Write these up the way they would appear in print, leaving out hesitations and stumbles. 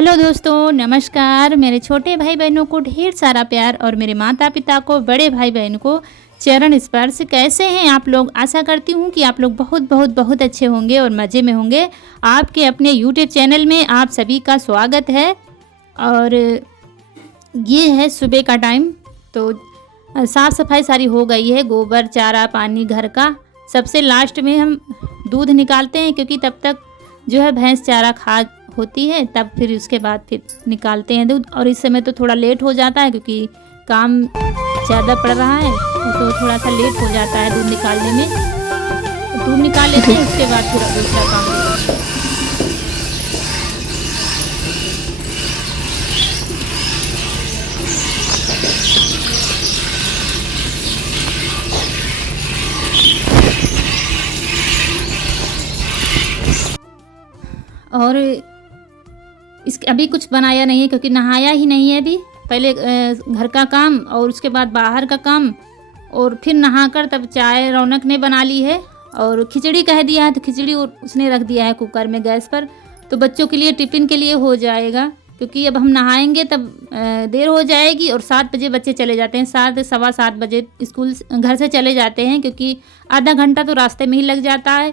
Hello दोस्तों, नमस्कार। मेरे छोटे भाई बहनों को ढेर सारा प्यार और मेरे माता पिता को, बड़े भाई बहन को चरण स्पर्श। कैसे हैं आप लोग? आशा करती हूँ कि आप लोग बहुत बहुत बहुत अच्छे होंगे और मज़े में होंगे। आपके अपने यूट्यूब चैनल में आप सभी का स्वागत है। और ये है सुबह का टाइम, तो साफ़ सफाई सारी हो गई है। गोबर, चारा, पानी घर का। सबसे लास्ट में हम दूध निकालते हैं, क्योंकि तब तक जो है भैंस चारा खा होती है, तब फिर उसके बाद फिर निकालते हैं दूध। और इस समय तो थोड़ा लेट हो जाता है, क्योंकि काम ज़्यादा पड़ रहा है, तो थोड़ा सा लेट हो जाता है दूध निकालने में। दूध निकाल लेते हैं, उसके बाद फिर दूसरा काम होता है। और अभी कुछ बनाया नहीं है, क्योंकि नहाया ही नहीं है अभी। पहले घर का काम और उसके बाद बाहर का काम, और फिर नहाकर तब चाय रौनक ने बना ली है। और खिचड़ी कह दिया है, तो खिचड़ी उसने रख दिया है कुकर में गैस पर, तो बच्चों के लिए टिफ़िन के लिए हो जाएगा। क्योंकि अब हम नहाएंगे तब देर हो जाएगी, और 7 बजे बच्चे चले जाते हैं। 7 सवा 7 बजे स्कूल घर से चले जाते हैं, क्योंकि आधा घंटा तो रास्ते में ही लग जाता है।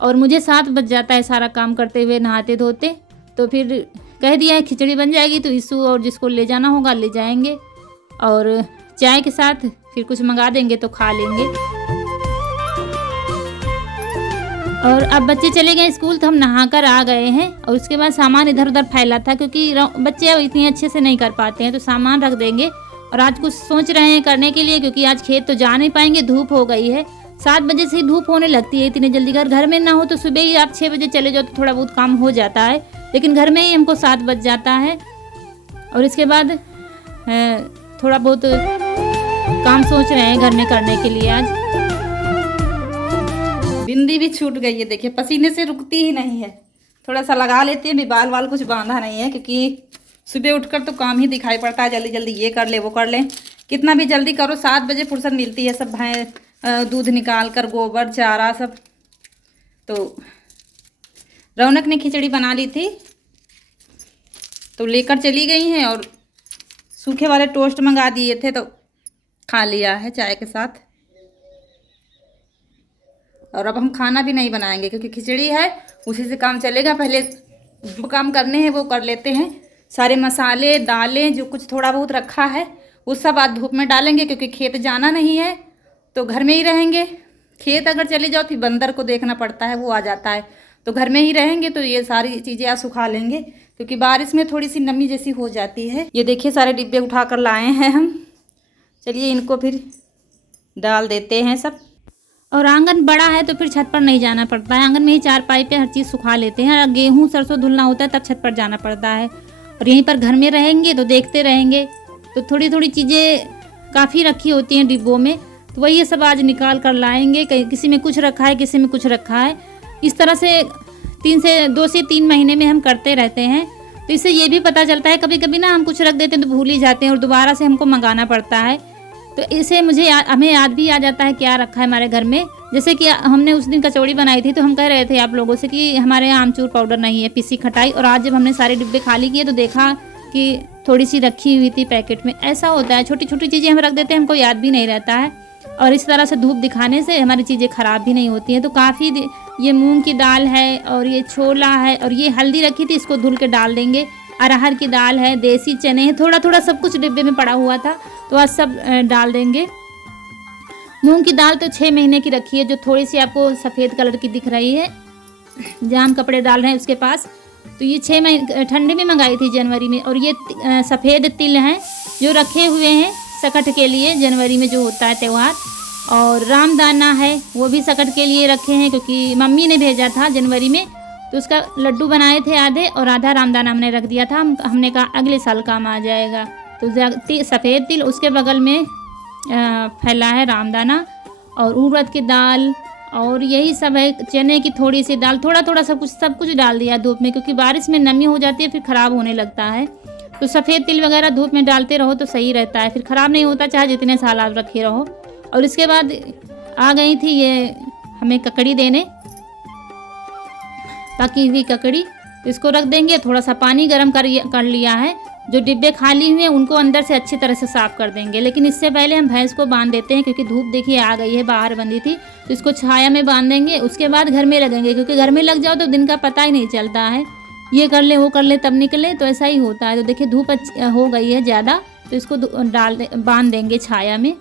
और मुझे 7 बज जाता है सारा काम करते हुए, नहाते धोते। तो फिर कह दिया है खिचड़ी बन जाएगी, तो इशू और जिसको ले जाना होगा ले जाएंगे, और चाय के साथ फिर कुछ मंगा देंगे तो खा लेंगे। और अब बच्चे चले गए स्कूल, तो हम नहाकर आ गए हैं। और उसके बाद सामान इधर उधर फैला था, क्योंकि बच्चे अब इतनी अच्छे से नहीं कर पाते हैं, तो सामान रख देंगे। और आज कुछ सोच रहे हैं करने के लिए, क्योंकि आज खेत तो जा नहीं पाएंगे, धूप हो गई है। 7 बजे से ही धूप होने लगती है इतनी जल्दी। घर में ना हो तो सुबह ही आप 6 बजे चले जाओ तो थोड़ा बहुत काम हो जाता है, लेकिन घर में ही हमको 7 बज जाता है। और इसके बाद थोड़ा बहुत काम सोच रहे हैं घर में करने के लिए। आज बिंदी भी छूट गई है, देखिए पसीने से रुकती ही नहीं है। थोड़ा सा लगा लेते हैं, भी बाल वाल कुछ बांधा नहीं है, क्योंकि सुबह उठकर तो काम ही दिखाई पड़ता है, जल्दी जल्दी ये कर ले वो कर ले। कितना भी जल्दी करो, 7 बजे फुर्सत मिलती है सब दूध निकाल कर, गोबर चारा सब। तो रौनक ने खिचड़ी बना ली थी, तो लेकर चली गई हैं। और सूखे वाले टोस्ट मंगा दिए थे, तो खा लिया है चाय के साथ। और अब हम खाना भी नहीं बनाएंगे, क्योंकि खिचड़ी है, उसी से काम चलेगा। पहले जो काम करने हैं वो कर लेते हैं। सारे मसाले दालें जो कुछ थोड़ा बहुत रखा है वो सब आज धूप में डालेंगे, क्योंकि खेत जाना नहीं है, तो घर में ही रहेंगे। खेत अगर चले जाओ तो बंदर को देखना पड़ता है, वो आ जाता है। तो घर में ही रहेंगे, तो ये सारी चीज़ें आज सुखा लेंगे, क्योंकि बारिश में थोड़ी सी नमी जैसी हो जाती है। ये देखिए सारे डिब्बे उठा कर लाए हैं हम। चलिए इनको फिर डाल देते हैं सब। और आंगन बड़ा है, तो फिर छत पर नहीं जाना पड़ता है। आंगन में ही चारपाई पे हर चीज़ सुखा लेते हैं। और गेहूँ सरसों धुलना होता है, तब छत पर जाना पड़ता है। और यहीं पर घर में रहेंगे तो देखते रहेंगे, तो थोड़ी थोड़ी चीज़ें काफ़ी रखी होती हैं डिब्बों में, तो वही ये सब आज निकाल कर लाएंगे। किसी में कुछ रखा है, किसी में कुछ रखा है। इस तरह से 2 से 3 महीने में हम करते रहते हैं। तो इससे ये भी पता चलता है, कभी कभी ना हम कुछ रख देते हैं तो भूल ही जाते हैं, और दोबारा से हमको मंगाना पड़ता है। तो इससे हमें याद भी आ जाता है क्या रखा है हमारे घर में। जैसे कि हमने उस दिन कचौड़ी बनाई थी, तो हम कह रहे थे आप लोगों से कि हमारे यहाँ आमचूर पाउडर नहीं है, पिसी खटाई। और आज जब हमने सारे डिब्बे खाली किए, तो देखा कि थोड़ी सी रखी हुई थी पैकेट में। ऐसा होता है, छोटी छोटी चीज़ें हम रख देते हैं, हमको याद भी नहीं रहता है। और इस तरह से धूप दिखाने से हमारी चीज़ें ख़राब भी नहीं होती हैं। तो काफ़ी ये मूंग की दाल है, और ये छोला है, और ये हल्दी रखी थी, इसको धुल के डाल देंगे। अरहर की दाल है, देसी चने हैं, थोड़ा थोड़ा सब कुछ डिब्बे में पड़ा हुआ था, तो आज सब डाल देंगे। मूंग की दाल तो 6 महीने की रखी है, जो थोड़ी सी आपको सफ़ेद कलर की दिख रही है, जहाँ हम कपड़े डाल रहे हैं उसके पास। तो ये 6 महीने ठंडे में मंगाई थी जनवरी में। और ये सफ़ेद तिल हैं जो रखे हुए हैं सकट के लिए, जनवरी में जो होता है त्यौहार। और रामदाना है, वो भी सकट के लिए रखे हैं, क्योंकि मम्मी ने भेजा था जनवरी में, तो उसका लड्डू बनाए थे आधे, और आधा रामदाना हमने रख दिया था। हमने कहा अगले साल काम आ जाएगा। तो सफ़ेद तिल, उसके बगल में फैला है रामदाना, और उड़द की दाल, और यही सब है। चने की थोड़ी सी दाल, थोड़ा थोड़ा सब कुछ डाल दिया धूप में, क्योंकि बारिश में नमी हो जाती है, फिर ख़राब होने लगता है। तो सफ़ेद तिल वगैरह धूप में डालते रहो तो सही रहता है, फिर ख़राब नहीं होता, चाहे जितने साल आप रखे रहो। और इसके बाद आ गई थी ये हमें ककड़ी देने, पकी हुई ककड़ी। तो इसको रख देंगे। थोड़ा सा पानी गर्म कर लिया है। जो डिब्बे खाली हुए हैं उनको अंदर से अच्छी तरह से साफ़ कर देंगे। लेकिन इससे पहले हम भैंस को बांध देते हैं, क्योंकि धूप देखिए आ गई है, बाहर बंधी थी, तो इसको छाया में बांध देंगे। उसके बाद घर में लगेंगे, क्योंकि घर में लग जाओ तो दिन का पता ही नहीं चलता है, ये कर ले वो कर ले तब निकले, तो ऐसा ही होता है। तो देखिए धूप हो गई है ज़्यादा, तो इसको बांध देंगे छाया में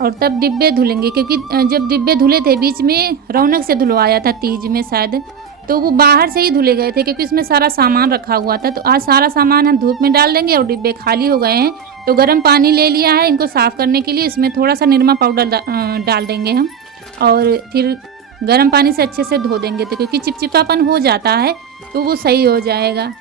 और तब डिब्बे धुलेंगे। क्योंकि जब डिब्बे धुले थे बीच में रौनक से धुलवाया था तीज में शायद, तो वो बाहर से ही धुले गए थे, क्योंकि इसमें सारा सामान रखा हुआ था। तो आज सारा सामान हम धूप में डाल देंगे और डिब्बे खाली हो गए हैं। तो गर्म पानी ले लिया है इनको साफ़ करने के लिए, इसमें थोड़ा सा निरमा पाउडर डाल देंगे हम और फिर गर्म पानी से अच्छे से धो देंगे। तो क्योंकि चिपचिपापन हो जाता है तो वो सही हो जाएगा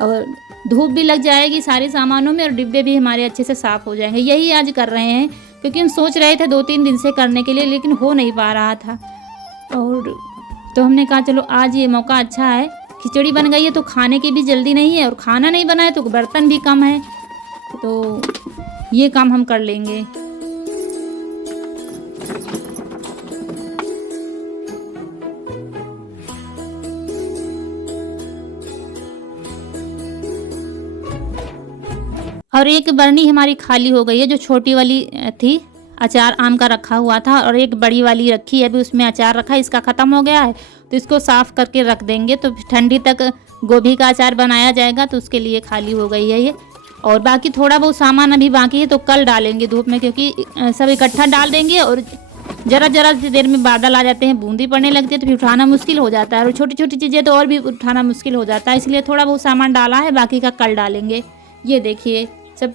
और धूप भी लग जाएगी सारे सामानों में और डिब्बे भी हमारे अच्छे से साफ़ हो जाएंगे। यही आज कर रहे हैं, क्योंकि हम सोच रहे थे 2-3 दिन से करने के लिए, लेकिन हो नहीं पा रहा था। और तो हमने कहा चलो आज ये मौका अच्छा है, खिचड़ी बन गई है तो खाने की भी जल्दी नहीं है और खाना नहीं बनाए तो बर्तन भी कम है, तो ये काम हम कर लेंगे। और एक बरनी हमारी खाली हो गई है, जो छोटी वाली थी, अचार आम का रखा हुआ था, और एक बड़ी वाली रखी है अभी, उसमें अचार रखा है, इसका ख़त्म हो गया है तो इसको साफ़ करके रख देंगे। तो ठंडी तक गोभी का अचार बनाया जाएगा, तो उसके लिए खाली हो गई है ये। और बाकी थोड़ा बहुत सामान अभी बाकी है तो कल डालेंगे धूप में, क्योंकि सब इकट्ठा डाल देंगे और ज़रा सी देर में बादल आ जाते हैं, बूंदी पड़ने लगती है तो फिर उठाना मुश्किल हो जाता है, और छोटी छोटी चीज़ें तो और भी उठाना मुश्किल हो जाता है। इसलिए थोड़ा बहुत सामान डाला है, बाकी का कल डालेंगे। ये देखिए सब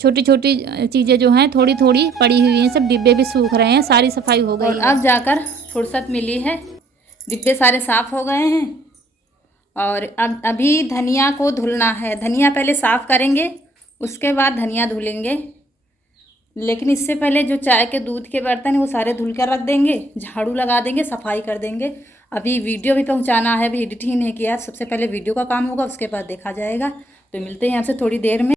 छोटी छोटी चीज़ें जो हैं थोड़ी थोड़ी पड़ी हुई हैं, सब डिब्बे भी सूख रहे हैं, सारी सफाई हो गई। अब जाकर फुर्सत मिली है, डिब्बे सारे साफ़ हो गए हैं और अब अभी धनिया को धुलना है। धनिया पहले साफ़ करेंगे, उसके बाद धनिया धुलेंगे। लेकिन इससे पहले जो चाय के दूध के बर्तन हैं वो सारे धुल कर रख देंगे, झाड़ू लगा देंगे, सफाई कर देंगे। अभी वीडियो भी पहुंचाना है, अभी एडिट ही नहीं किया। सबसे पहले वीडियो का काम होगा, उसके बाद देखा जाएगा। तो मिलते हैं आपसे थोड़ी देर में।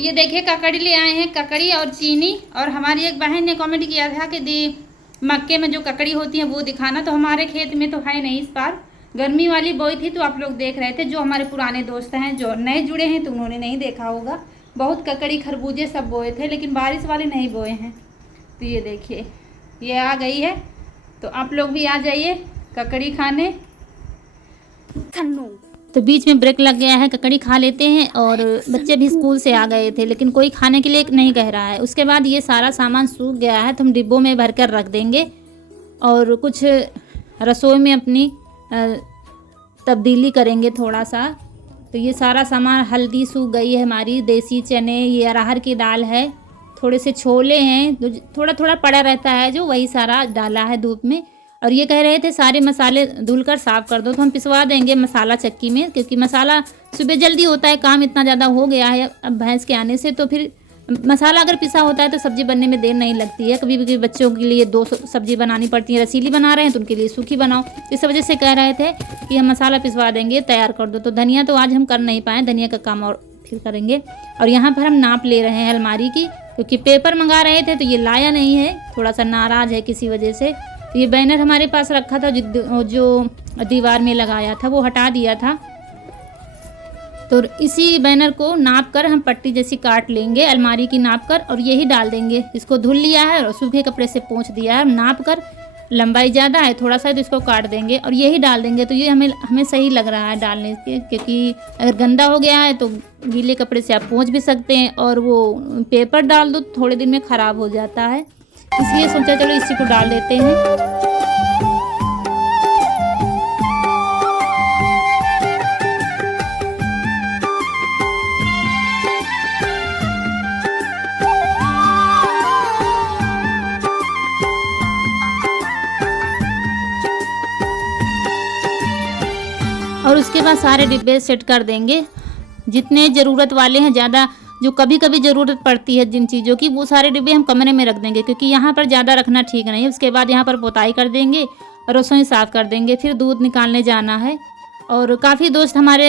ये देखिए ककड़ी ले आए हैं, ककड़ी और चीनी। और हमारी एक बहन ने कमेंट किया था कि मक्के में जो ककड़ी होती है वो दिखाना, तो हमारे खेत में तो है नहीं इस बार, गर्मी वाली बोई थी तो आप लोग देख रहे थे। जो हमारे पुराने दोस्त हैं जो नए जुड़े हैं तो उन्होंने नहीं देखा होगा। बहुत ककड़ी खरबूजे सब बोए थे, लेकिन बारिश वाले नहीं बोए हैं। तो ये देखिए ये आ गई है, तो आप लोग भी आ जाइए ककड़ी खाने। तो बीच में ब्रेक लग गया है, ककड़ी खा लेते हैं। और बच्चे भी स्कूल से आ गए थे, लेकिन कोई खाने के लिए नहीं कह रहा है। उसके बाद ये सारा सामान सूख गया है तो हम डिब्बों में भर कर रख देंगे और कुछ रसोई में अपनी तब्दीली करेंगे थोड़ा सा। तो ये सारा सामान, हल्दी सूख गई है हमारी, देसी चने, ये अरहर की दाल है, थोड़े से छोले हैं, तो थोड़ा थोड़ा पड़ा रहता है जो, वही सारा डाला है धूप में। और ये कह रहे थे सारे मसाले धुलकर साफ़ कर दो, तो हम पिसवा देंगे मसाला चक्की में, क्योंकि मसाला सुबह जल्दी होता है, काम इतना ज़्यादा हो गया है अब भैंस के आने से। तो फिर मसाला अगर पिसा होता है तो सब्ज़ी बनने में देर नहीं लगती है। कभी कभी बच्चों के लिए 2 सब्ज़ी बनानी पड़ती है, रसीली बना रहे हैं तो उनके लिए सूखी बनाओ। इस वजह से कह रहे थे कि हम मसाला पिसवा देंगे, तैयार कर दो। तो धनिया तो आज हम कर नहीं पाए, धनिया का काम और फिर करेंगे। और यहाँ पर हम नाप ले रहे हैं अलमारी की, क्योंकि पेपर मंगा रहे थे तो ये लाया नहीं है, थोड़ा सा नाराज़ है किसी वजह से। तो ये बैनर हमारे पास रखा था जो दीवार में लगाया था वो हटा दिया था, तो इसी बैनर को नाप कर हम पट्टी जैसी काट लेंगे अलमारी की नाप कर, और यही डाल देंगे। इसको धुल लिया है और सूखे कपड़े से पोंछ दिया है नाप कर, लंबाई ज़्यादा है थोड़ा सा तो इसको काट देंगे और यही डाल देंगे। तो ये हमें सही लग रहा है डालने के, क्योंकि अगर गंदा हो गया है तो गीले कपड़े से आप पोंछ भी सकते हैं, और वो पेपर डाल दो थोड़े दिन में ख़राब हो जाता है, इसलिए सोचा चलो इसी को डाल देते हैं। और उसके बाद सारे डिब्बे सेट कर देंगे, जितने ज़रूरत वाले हैं, ज़्यादा जो कभी कभी ज़रूरत पड़ती है जिन चीज़ों की, वो सारे डिब्बे हम कमरे में रख देंगे, क्योंकि यहाँ पर ज़्यादा रखना ठीक नहीं है। उसके बाद यहाँ पर पोताई कर देंगे और रसोई साफ़ कर देंगे, फिर दूध निकालने जाना है। और काफ़ी दोस्त हमारे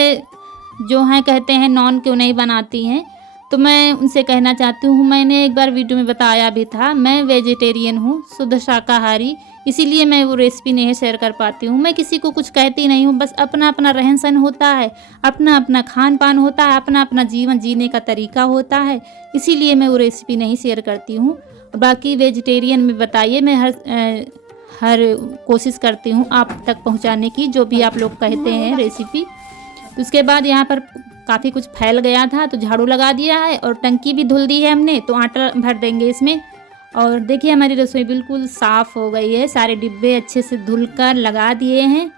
जो हैं कहते हैं नॉन क्यों नहीं बनाती हैं, तो मैं उनसे कहना चाहती हूँ, मैंने एक बार वीडियो में बताया भी था, मैं वेजिटेरियन हूँ, शुद्ध शाकाहारी, इसीलिए मैं वो रेसिपी नहीं शेयर कर पाती हूँ। मैं किसी को कुछ कहती नहीं हूँ, बस अपना अपना रहन सहन होता है, अपना अपना खान पान होता है, अपना अपना जीवन जीने का तरीका होता है, इसीलिए मैं वो रेसिपी नहीं शेयर करती हूँ। बाकी वेजिटेरियन में बताइए, मैं हर कोशिश करती हूँ आप तक पहुँचाने की, जो भी आप लोग कहते हैं रेसिपी। तो उसके बाद यहाँ पर काफ़ी कुछ फैल गया था तो झाड़ू लगा दिया है और टंकी भी धुल दी है हमने, तो आटा भर देंगे इसमें। और देखिए हमारी रसोई बिल्कुल साफ़ हो गई है, सारे डिब्बे अच्छे से धुल कर लगा दिए हैं।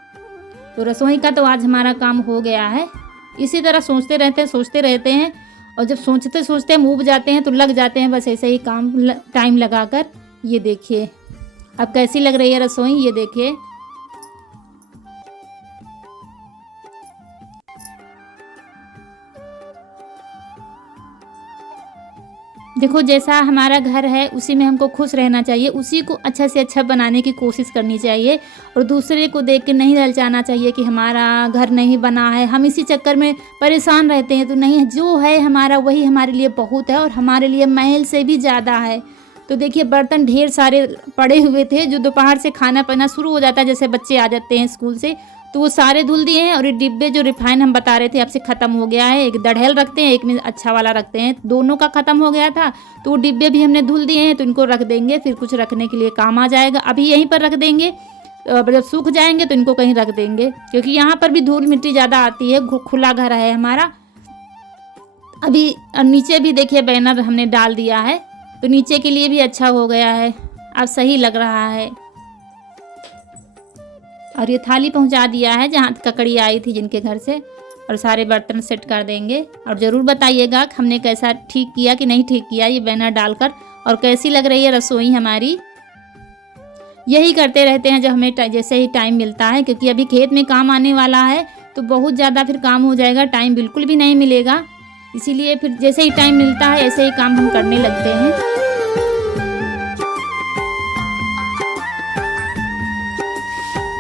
तो रसोई का तो आज हमारा काम हो गया है। इसी तरह सोचते रहते हैं और जब सोचते सोचते हम ऊब जाते हैं तो लग जाते हैं बस ऐसे ही काम टाइम लगा कर। ये देखिए अब कैसी लग रही है रसोई, ये देखिए। देखो जैसा हमारा घर है उसी में हमको खुश रहना चाहिए, उसी को अच्छा से अच्छा बनाने की कोशिश करनी चाहिए और दूसरे को देख के नहीं ललचाना चाहिए कि हमारा घर नहीं बना है, हम इसी चक्कर में परेशान रहते हैं। तो नहीं, जो है हमारा वही हमारे लिए बहुत है और हमारे लिए महल से भी ज़्यादा है। तो देखिए बर्तन ढेर सारे पड़े हुए थे, जो दोपहर से खाना पीना शुरू हो जाता है, जैसे बच्चे आ जाते हैं स्कूल से, तो वो सारे धुल दिए हैं। और ये डिब्बे जो रिफाइन हम बता रहे थे आपसे ख़त्म हो गया है, एक दड़हेल रखते हैं, एक में अच्छा वाला रखते हैं, दोनों का ख़त्म हो गया था, तो वो डिब्बे भी हमने धुल दिए हैं। तो इनको रख देंगे, फिर कुछ रखने के लिए काम आ जाएगा। अभी यहीं पर रख देंगे, जब सूख जाएंगे तो इनको कहीं रख देंगे, क्योंकि यहाँ पर भी धूल मिट्टी ज़्यादा आती है, खुला घर है हमारा। अभी नीचे भी देखिए बैनर हमने डाल दिया है, तो नीचे के लिए भी अच्छा हो गया है, अब सही लग रहा है। और ये थाली पहुंचा दिया है जहाँ ककड़ी आई थी जिनके घर से, और सारे बर्तन सेट कर देंगे। और ज़रूर बताइएगा कि हमने कैसा ठीक किया कि नहीं ठीक किया ये बैनर डालकर, और कैसी लग रही है रसोई हमारी। यही करते रहते हैं जब हमें जैसे ही टाइम मिलता है, क्योंकि अभी खेत में काम आने वाला है तो बहुत ज़्यादा फिर काम हो जाएगा, टाइम बिल्कुल भी नहीं मिलेगा। इसीलिए फिर जैसे ही टाइम मिलता है ऐसे ही काम हम करने लगते हैं।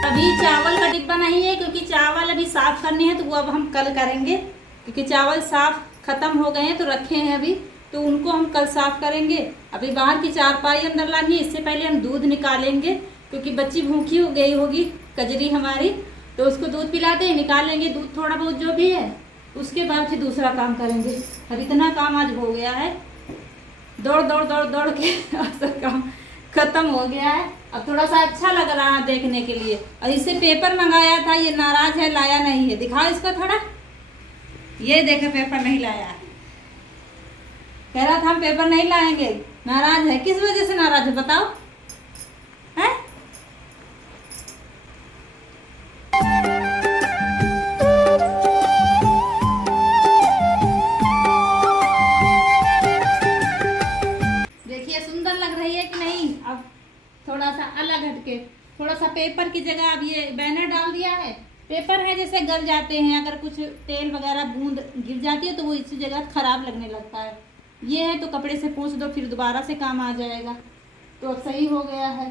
अभी चावल का डिब्बा नहीं है, क्योंकि चावल अभी साफ़ करने हैं, तो वो अब हम कल करेंगे, क्योंकि चावल साफ़ ख़त्म हो गए हैं तो रखे हैं अभी, तो उनको हम कल साफ़ करेंगे। अभी बाहर की चारपाई अंदर लानी है, इससे पहले हम दूध निकालेंगे, क्योंकि बच्ची भूखी हो गई होगी कजरी हमारी, तो उसको दूध पिलाते हैं, निकाल लेंगे दूध थोड़ा बहुत जो भी है, उसके बाद फिर दूसरा काम करेंगे। अब इतना काम आज हो गया है, दौड़ दौड़ दौड़ दौड़ के सब काम खत्म हो गया है। अब थोड़ा सा अच्छा लग रहा है देखने के लिए। और इससे पेपर मंगाया था, ये नाराज है, लाया नहीं है, दिखाओ इसको थोड़ा, ये देखे पेपर नहीं लाया है, कह रहा था हम पेपर नहीं लाएंगे, नाराज है। किस वजह से नाराज है बताओ? है देखिए सुंदर लग रही है कि नहीं? अब थोड़ा सा अलग हटके, थोड़ा सा पेपर की जगह अब ये बैनर डाल दिया है। पेपर है जैसे गल जाते हैं, अगर कुछ तेल वगैरह बूंद गिर जाती है तो वो इसी जगह खराब लगने लगता है। ये है तो कपड़े से पोंछ दो, फिर दोबारा से काम आ जाएगा। तो अब सही हो गया है।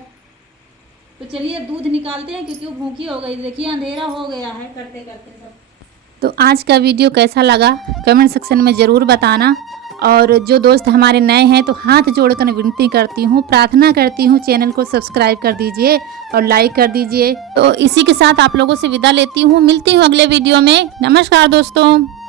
तो चलिए अब दूध निकालते हैं, क्योंकि वो भूखी हो गई। देखिए अंधेरा हो गया है करते करते सब। तो आज का वीडियो कैसा लगा कमेंट सेक्शन में ज़रूर बताना। और जो दोस्त हमारे नए हैं तो हाथ जोड़कर विनती करती हूँ, प्रार्थना करती हूँ, चैनल को सब्सक्राइब कर दीजिए और लाइक कर दीजिए। तो इसी के साथ आप लोगों से विदा लेती हूँ, मिलती हूँ अगले वीडियो में। नमस्कार दोस्तों।